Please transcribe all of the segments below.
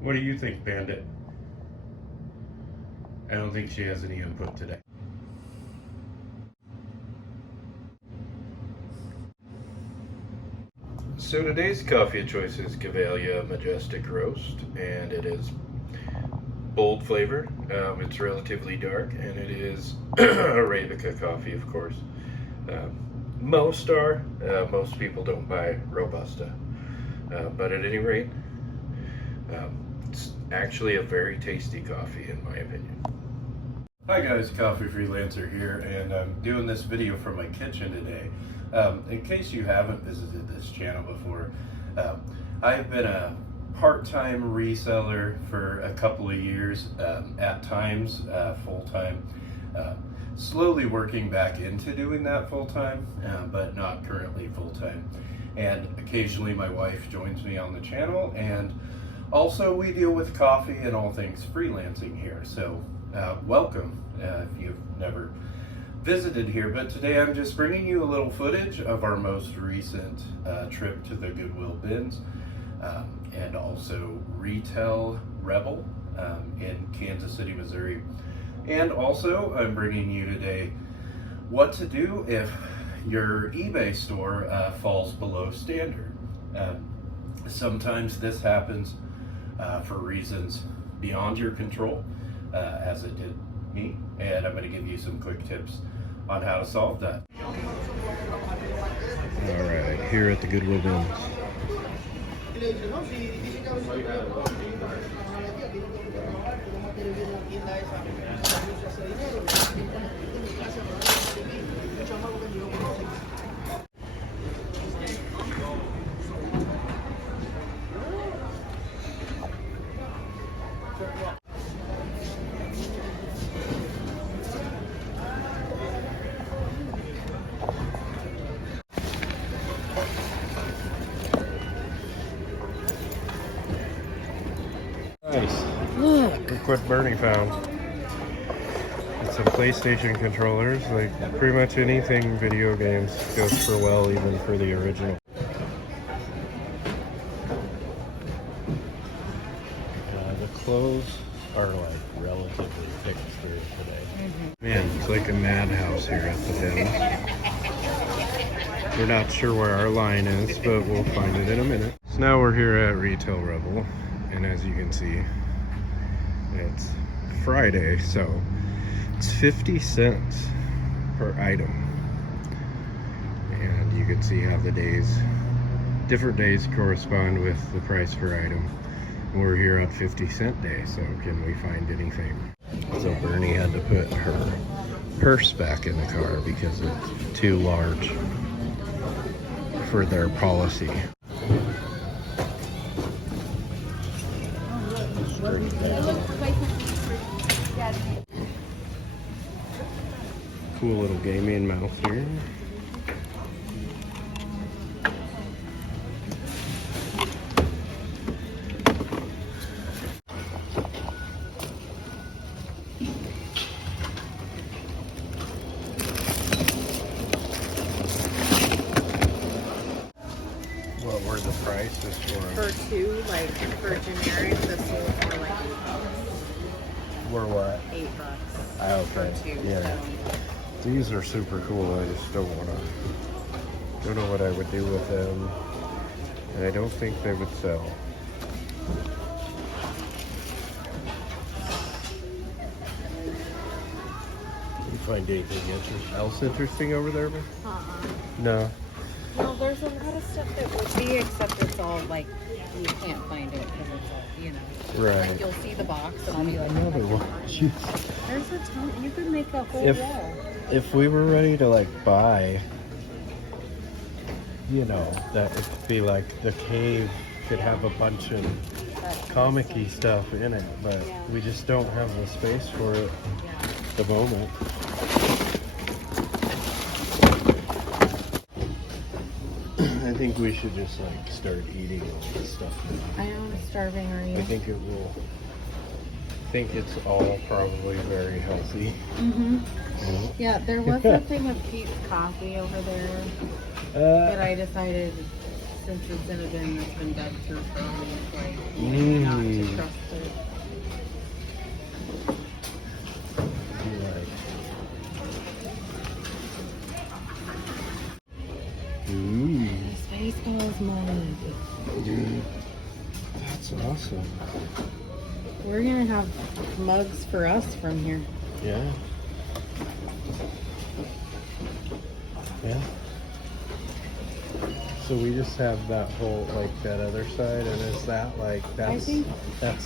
What do you think, Bandit? I don't think she has any input today. So today's coffee of choice is Cavalia Majestic Roast, and it is bold flavor. It's relatively dark, and it is Arabica coffee, of course. Most people don't buy Robusta, but at any rate, it's actually a very tasty coffee in my opinion. Hi guys, Coffee Freelancer here, and I'm doing this video from my kitchen today. In case you haven't visited this channel before, I've been a part-time reseller for a couple of years, at times full-time, slowly working back into doing that full-time, but not currently full-time. And occasionally my wife joins me on the channel, and also we deal with coffee and all things freelancing here. So welcome if you've never visited here, but today I'm just bringing you a little footage of our most recent trip to the Goodwill Bins, and also Retail Rebel in Kansas City, Missouri. And also I'm bringing you today what to do if your eBay store falls below standard. Sometimes this happens for reasons beyond your control, as it did me, and I'm going to give you some quick tips on how to solve that. Alright, here at the Goodwill Bins. Nice. Look what Bernie found. It's some PlayStation controllers. Like pretty much anything video games goes for well, even for the original. The clothes are like relatively fixed here today. Man, it's like a madhouse here at the bins. We're not sure where our line is, but we'll find it in a minute. So now we're here at Retail Rebel. And as you can see, it's Friday, so it's 50 cents per item. And you can see how the different days correspond with the price per item. We're here on 50-cent day, so can we find anything? So Bernie had to put her purse back in the car because it's too large for their policy. Cool little gaming mouse here. What were the prices for them? For two, like for generic, this will for like Were what? $8. Ah, okay. For two. Yeah. So. These are super cool. I just don't know what I would do with them. And I don't think they would sell. You find anything else interesting over there? No. Well, there's a lot of stuff that would be, except it's all like, you can't find it because it's all, you know. Right. Like you'll see the box and I'll be like, Another one. Jeez. there's a ton, you could make a whole wall. If we were ready to like buy, you know, that it could be like the cave could have a bunch of comic-y stuff in it, but we just don't have the space for it at the moment. I think we should just like start eating all this stuff now. I know, I'm starving, are you? I think it will. I think it's all probably very healthy. Yeah, there was a thing of Pete's coffee over there that I decided, since it's in a bin that's been dug through for like not to trust We're gonna have mugs for us from here. Yeah. Yeah. So we just have that whole, like, that other side, and is that, like, that's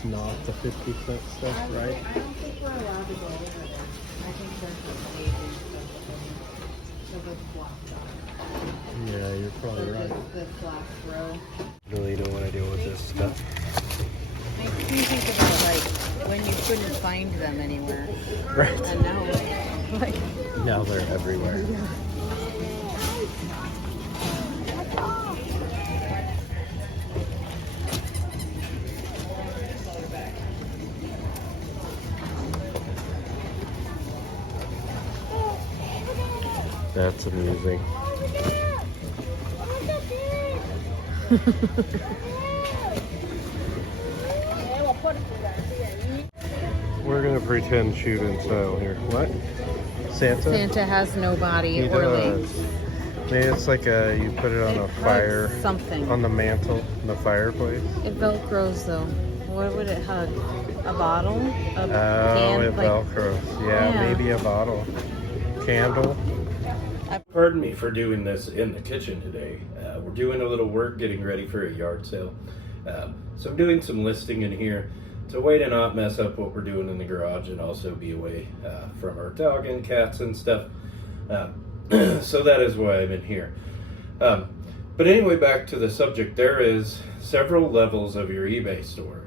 not the 50-cent stuff, right? I don't think we're allowed to go over there. I think there's just aging stuff. So it's blocked off. Yeah, you're probably right. The last row. Really don't want to deal with this stuff. Makes me think about like when you couldn't find them anywhere. Right. And now, like, Now they're everywhere. That's amusing. We're gonna pretend shooting style here. What? Santa? Santa has no body He or does. legs. Maybe it's like you put it on a fire. Something. On the mantle, in the fireplace. It velcros though. What would it hug? A bottle? A Oh, it like, velcros. Yeah, maybe a bottle. Candle. Pardon me for doing this in the kitchen today. We're doing a little work getting ready for a yard sale. So I'm doing some listing in here. It's a way to not mess up what we're doing in the garage and also be away from our dog and cats and stuff. So that is why I'm in here. But anyway, back to the subject. There is several levels of your eBay store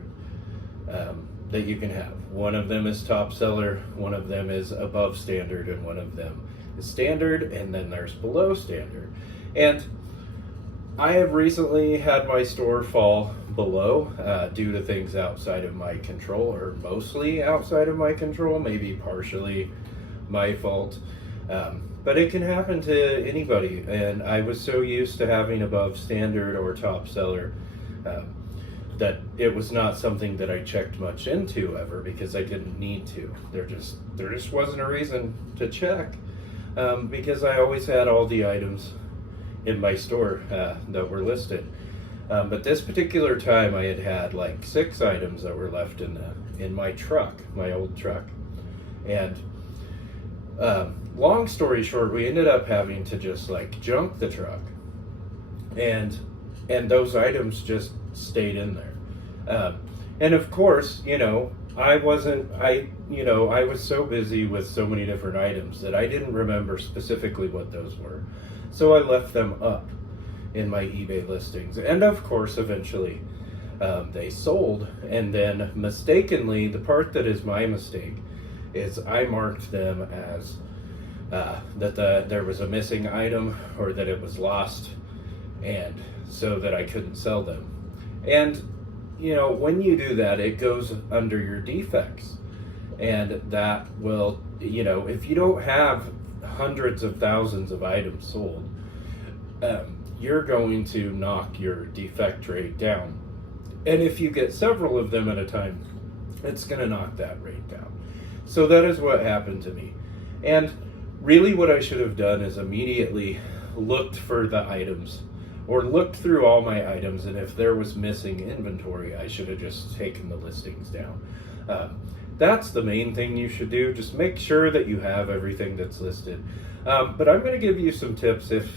that you can have. One of them is top seller, one of them is above standard, and one of them is standard, and then there's below standard. And I have recently had my store fall below due to things outside of my control, or mostly outside of my control, maybe partially my fault. But it can happen to anybody, and I was so used to having above standard or top seller that it was not something that I checked much into ever, because I didn't need to. There just wasn't a reason to check, because I always had all the items in my store that were listed. But this particular time I had like 6 items that were left in my truck, my old truck. And long story short, we ended up having to just like junk the truck, and those items just stayed in there. And of course, I was so busy with so many different items that I didn't remember specifically what those were. So I left them up in my eBay listings. And of course, eventually they sold. And then mistakenly, the part that is my mistake is I marked them as that there was a missing item, or that it was lost, and so that I couldn't sell them. And when you do that, it goes under your defects, and that will, if you don't have hundreds of thousands of items sold, you're going to knock your defect rate down. And if you get several of them at a time, it's going to knock that rate down. So that is what happened to me. And really what I should have done is immediately looked for the items, or looked through all my items, and if there was missing inventory, I should have just taken the listings down. That's the main thing you should do. Just make sure that you have everything that's listed. But I'm going to give you some tips if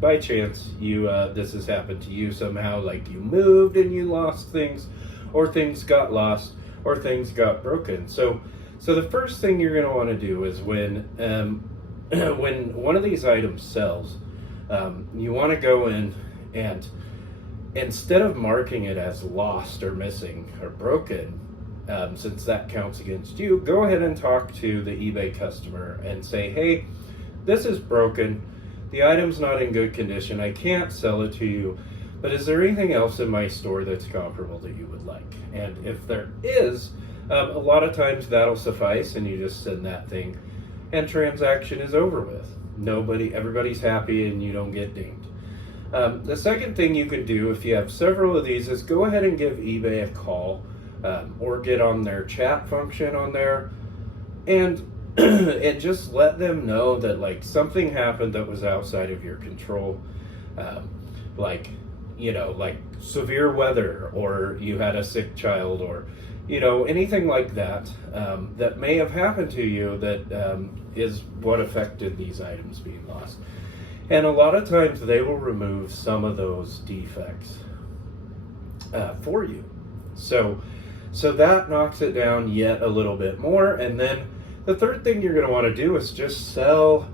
by chance this has happened to you somehow, like you moved and you lost things, or things got lost, or things got broken. So the first thing you're going to want to do is when one of these items sells, you want to go in and, instead of marking it as lost or missing or broken, since that counts against you, go ahead and talk to the eBay customer and say, hey, this is broken. The item's not in good condition. I can't sell it to you, but is there anything else in my store that's comparable that you would like? And if there is, a lot of times that'll suffice, and you just send that thing, and transaction is over with. Everybody's happy, and you don't get dinged. The second thing you can do if you have several of these is go ahead and give eBay a call, or get on their chat function on there, and and just let them know that like something happened that was outside of your control. Like you know, like severe weather, or you had a sick child, or, you know, anything like that that may have happened to you that is what affected these items being lost. And a lot of times they will remove some of those defects for you. So that knocks it down yet a little bit more. And then the third thing you're going to want to do is just sell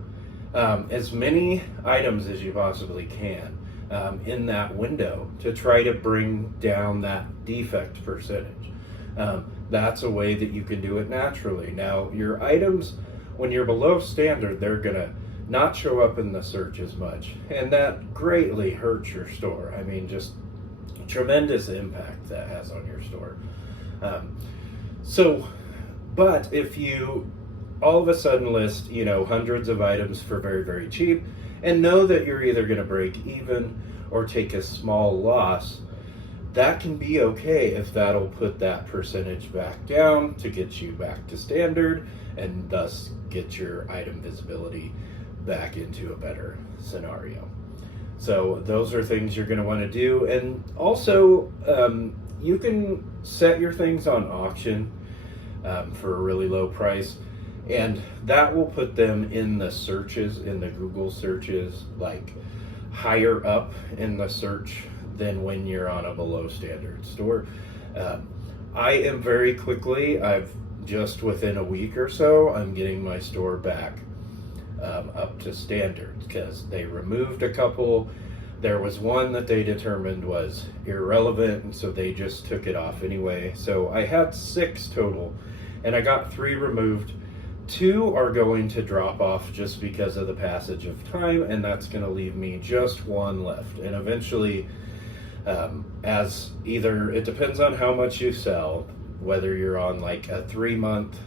as many items as you possibly can in that window to try to bring down that defect percentage. That's a way that you can do it naturally. Now, your items, when you're below standard, they're going to not show up in the search as much, and that greatly hurts your store. I mean, just tremendous impact that has on your store. But if you all of a sudden list, you know, hundreds of items for very, very cheap, and know that you're either going to break even or take a small loss, that can be okay if that'll put that percentage back down to get you back to standard, and thus get your item visibility back into a better scenario. So those are things you're going to want to do. And also, you can set your things on auction for a really low price, and that will put them in the searches, in the Google searches, like higher up in the search than when you're on a below standard store. I am very quickly, I've just within a week or so, I'm getting my store back up to standard, because they removed a couple. There was one that they determined was irrelevant, and so they just took it off anyway. So I had 6 total, and I got 3 removed. 2 are going to drop off just because of the passage of time, and that's going to leave me just 1 left. And eventually, as either, it depends on how much you sell, whether you're on like a 3-month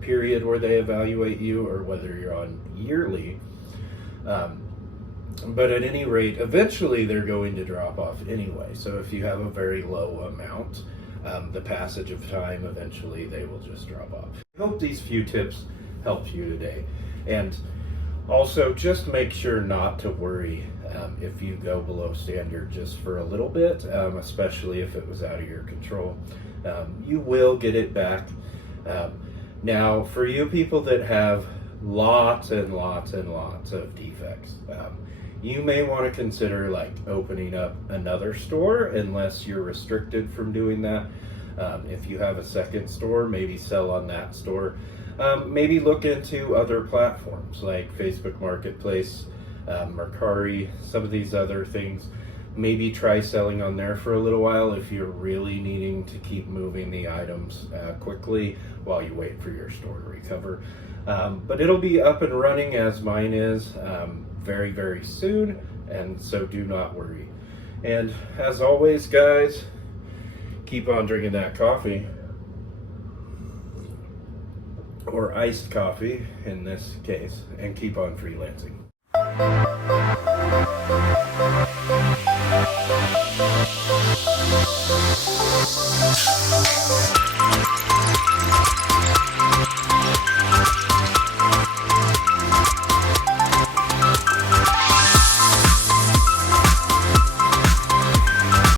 period where they evaluate you, or whether you're on yearly. But at any rate, eventually they're going to drop off anyway. So if you have a very low amount, the passage of time, eventually they will just drop off. I hope these few tips helped you today. And also, just make sure not to worry if you go below standard just for a little bit, especially if it was out of your control. You will get it back. Now, for you people that have lots and lots and lots of defects, you may want to consider like opening up another store, unless you're restricted from doing that. If you have a second store, maybe sell on that store. Maybe look into other platforms like Facebook Marketplace, Mercari, some of these other things. Maybe try selling on there for a little while if you're really needing to keep moving the items quickly while you wait for your store to recover. But it'll be up and running, as mine is, very, very soon, and so do not worry. And as always, guys, keep on drinking that coffee, or iced coffee in this case, and keep on freelancing.